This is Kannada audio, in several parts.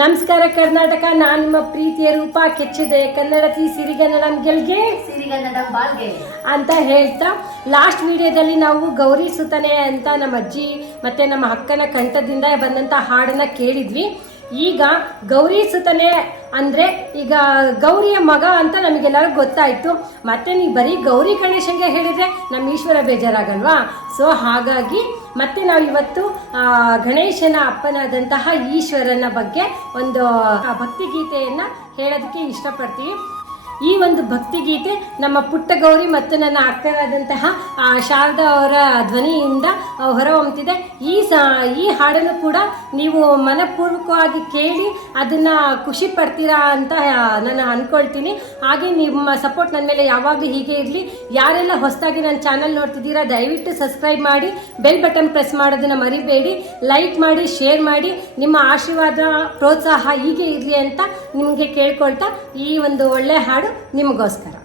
ನಮಸ್ಕಾರ ಕರ್ನಾಟಕ ನಾನು ನಿಮ್ಮ ಪ್ರೀತಿಯ ರೂಪ ಕೆಚ್ಚಿದೆ ಕನ್ನಡತಿ ಸಿರಿಗನ್ನಡಂ ಗೆಲ್ಗೆ. ಸಿರಿಗನ್ನಡ ಬಾಳ್ಗೆ. ಅಂತ ಹೇಳ್ತಾ ಲಾಸ್ಟ್ ವಿಡಿಯೋದಲ್ಲಿ ನಾವು ಗೌರಿ ಸುತನೆ ಅಂತ ನಮ್ಮ ಅಜ್ಜಿ ಮತ್ತೆ ನಮ್ಮ ಅಕ್ಕನ ಕಂಠದಿಂದ ಬಂದಂತ ಹಾಡನ್ನ ಕೇಳಿದ್ವಿ. ಈಗ ಗೌರಿ ಸುತನೆ ಅಂದ್ರೆ ಈಗ ಗೌರಿಯ ಮಗ ಅಂತ ನಮಗೆಲ್ಲ ಗೊತ್ತಾಯ್ತು. ಮತ್ತೆ ನೀವು ಬರೀ ಗೌರಿ ಗಣೇಶಂಗೆ ಹೇಳಿದ್ರೆ ನಮ್ಮ ಈಶ್ವರ ಬೇಜಾರಾಗಲ್ವಾ? ಸೊ ಹಾಗಾಗಿ ಮತ್ತೆ ನಾವು ಇವತ್ತು ಗಣೇಶನ ಅಪ್ಪನಾದಂತಹ ಈಶ್ವರನ ಬಗ್ಗೆ ಒಂದು ಭಕ್ತಿಗೀತೆಯನ್ನ ಹೇಳೋದಕ್ಕೆ ಇಷ್ಟಪಡ್ತೀವಿ. ಈ ಒಂದು ಭಕ್ತಿಗೀತೆ ನಮ್ಮ ಪುಟ್ಟ ಗೌರಿ ಮತ್ತು ನನ್ನ ಅಕ್ಕರಾದಂತಹ ಶಾರದಾ ಅವರ ಧ್ವನಿಯಿಂದ ಹೊರಹೊಮ್ಮುತ್ತಿದೆ ಈ ಸ, ಈ ಹಾಡನ್ನು ಕೂಡ ನೀವು ಮನಪೂರ್ವಕವಾಗಿ ಕೇಳಿ ಅದನ್ನು ಖುಷಿ ಪಡ್ತೀರಾ ಅಂತ ನಾನು ಅಂದ್ಕೊಳ್ತೀನಿ ಹಾಗೆ ನಿಮ್ಮ ಸಪೋರ್ಟ್ ನನ್ನ ಮೇಲೆ ಯಾವಾಗಲೂ ಹೀಗೆ ಇರಲಿ. ಯಾರೆಲ್ಲ ಹೊಸದಾಗಿ ನನ್ನ ಚಾನಲ್ ನೋಡ್ತಿದ್ದೀರಾ, ದಯವಿಟ್ಟು ಸಬ್ಸ್ಕ್ರೈಬ್ ಮಾಡಿ ಬೆಲ್ ಬಟನ್ ಪ್ರೆಸ್ ಮಾಡೋದನ್ನು ಮರಿಬೇಡಿ. ಲೈಕ್ ಮಾಡಿ ಶೇರ್ ಮಾಡಿ. ನಿಮ್ಮ ಆಶೀರ್ವಾದ, ಪ್ರೋತ್ಸಾಹ ಹೀಗೆ ಇರಲಿ ಅಂತ ನಿಮಗೆ ಕೇಳ್ಕೊಳ್ತಾ ಈ ಒಂದು ಒಳ್ಳೆ ಹಾಡು ನಿಮಗೋಸ್ಕರ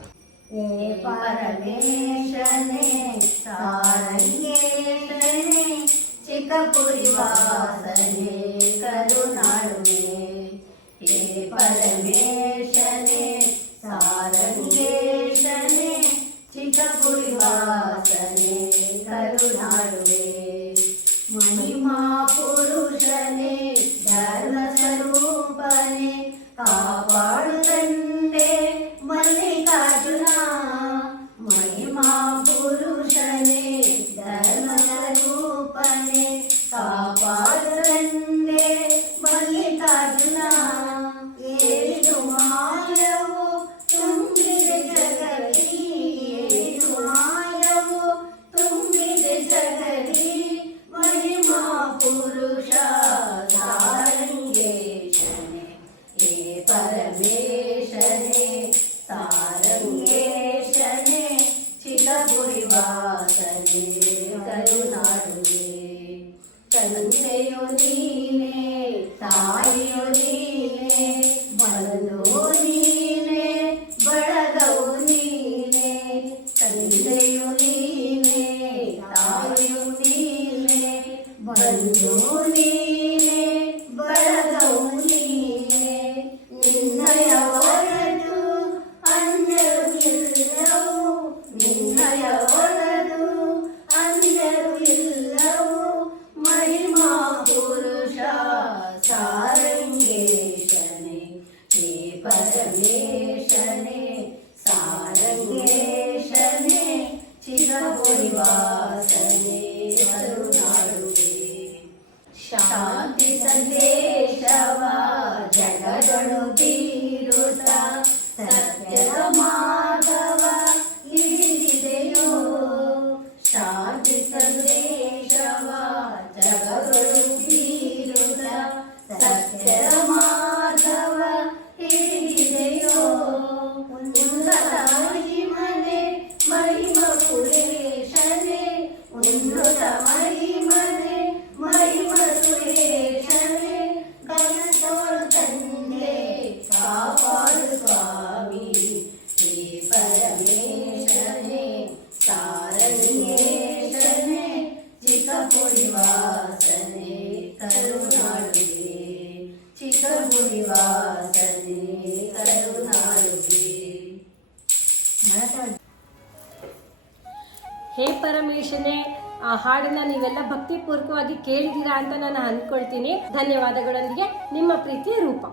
ಏ ಪರಮೇಶನೇ ಸಾರಂಗೇಶನೇ ಚಿಕ್ಕಪುರಿ ವಾಸನೆ ಕರುನಾಡುವೆ ಏ ಪರಮೇಶನೇ ಸಾರಂಗೇಶನೇ ಚಿಕ್ಕಪುರಿ ವಾಸನೆ ಕರುನಾಡುವೆ ಮಹಿಮಾ ಪುರುಷನೇ ಧರ್ಮ ಸ್ವರೂಪನೇ ಕಾಪಾಡು കരുതയൊടീനെ താഴെയൊടീനെ വളർന്നോ നീനെ വളകോ നീനെ കരുതയൊടീനെ നീനെ ಶಾಂತಿ ಸಂದೇಶವ ಜಗದಳು ಬೀರುತ್ತ ಸತ್ಯದ ಮಾಧವ ಹಿಡಿದಿದೆಯೋ ಶಾಂತಿ ಸಂದೇಶವ ಜಗಗಳು ಬೀರುತ್ತ ಸತ್ಯದ ಮಾಧವ ಹಿಡಿದಿದೆಯೋ ಉನ್ನತ ಮಹಿಮನೆ ಮಹಿಮ ಹೇ ಪರಮೇಶನೇ ಆ ಹಾಡನ್ನ ನೀವೆಲ್ಲ ಭಕ್ತಿಪೂರ್ವಕವಾಗಿ ಕೇಳಿದೀರಾ ಅಂತ ನಾನು ಅನ್ಕೊಳ್ತೀನಿ ಧನ್ಯವಾದಗಳೊಂದಿಗೆ ನಿಮ್ಮ ಪ್ರೀತಿಯ ರೂಪ.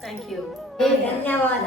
ಥ್ಯಾಂಕ್ ಯು ಧನ್ಯವಾದ.